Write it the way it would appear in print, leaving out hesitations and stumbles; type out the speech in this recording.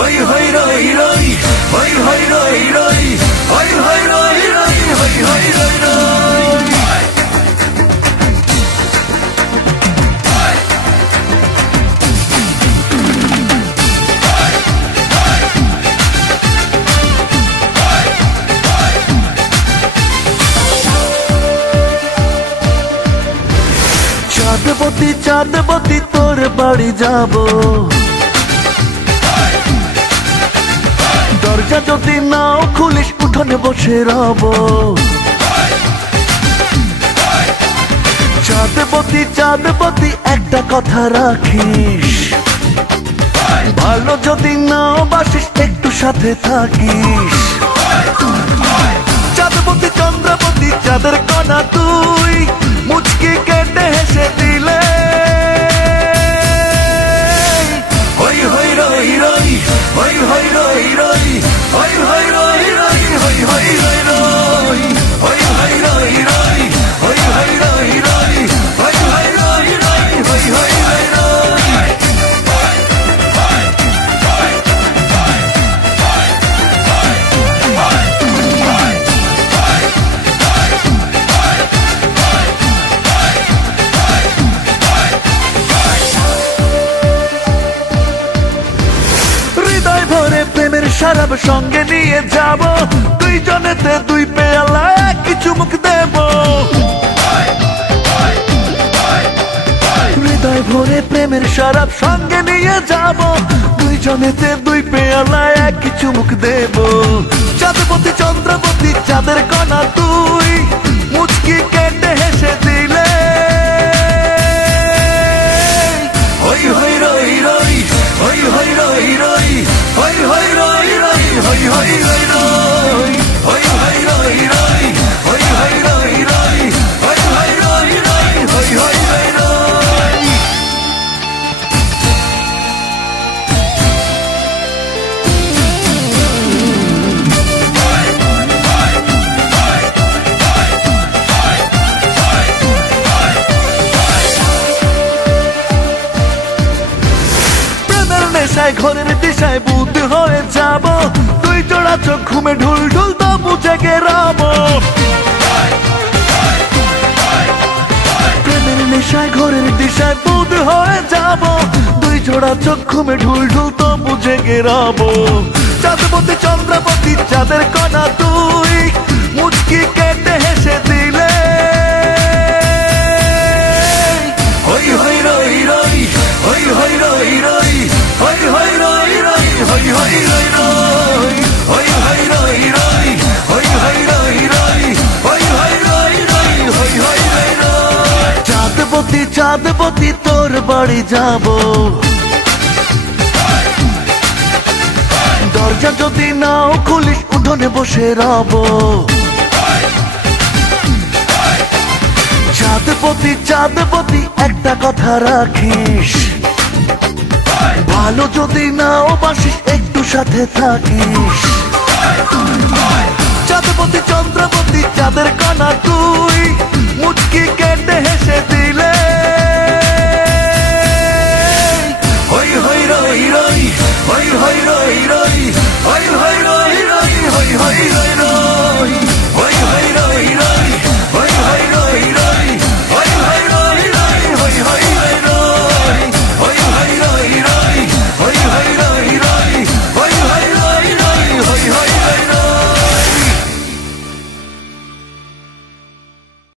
হই হই রই রই, হই হই রই রই, হই হই রই রই, হই হই রই রই। চাঁদবতী চাঁদবতী তোর বাড়ি যাব, দরজা যদি নাও খুলিস উঠোনে বসে রব। চাঁদবতী চাঁদবতী একটা কথা রাখিস, ভালো যদি নাও বাসিস একটু সাথে থাকিস। চাঁদবতী চন্দ্রবতী চাঁদের কণা তুই, মুচকি কেটে হেসে দিলে হই হই রই রই, হই হই রই রই, হই হই রই রই, হই হই রই রই, হই হই রই রই, হই হই রই রই, হই হই রই রই, হই হই রই রই। প্রেমের শরাব সঙ্গে নিয়ে যাব, দুইজনেতে দুই পেয়ালা একই চুমুক দেব। হৃদয় ভরে প্রেমের শরাব সঙ্গে নিয়ে যাব, দুইজনেতে দুই পেয়ালা একই চুমুক দেব। চাঁদবতী চন্দ্রবতী চাঁদের কণা তুই, মুচকি কেটে হেসে দিলে হই হই রই রই, হই হই রই রই, হই হই রই রই, হই হই রই রই, হই হই রই রই, হই হই রই রই, হই হই রই রই, হই হই রই রই। নেশায় ঘরের দিশায় বুদ্ধ হয়ে যাব, তুই জোড়া চোখ ঘুমে ঢুল ঢুল তবু জেগে রব। প্রেমের নেশায় ঘরের দিশায় বুদ্ধ হয়ে যাব, দুই জোড়া চোখ ঘুমে ঢুল ঢুল তবু জেগে রব। চাঁদবতী চন্দ্রবতী চাঁদের কণা তুই, মুচকি কেটে হেসে দিলে হই হই রই রই, হই হই রই রই, হই হই রই রই, হই হই রই রই, হই হই রই রই, হই হই রই রই, হই হই রই রই, হই হই রই রই। চাঁদবতী চাঁদবতী তোর বাড়ি যাব, দরজা যদি নাও খুলিস উঠোনে বসে রব। চাঁদবতী চাঁদবতী একটা কথা রাখিস, ভালো যদি নাও বাসিস একটু সাথে থাকিস। চাঁদবতী চন্দ্রবতী চাঁদের কণা তুই, মুচকি কেটে হেসে দিলে হই হই রই রই, হই হই রই রই, হই হই রই রই, হই হই রই রই।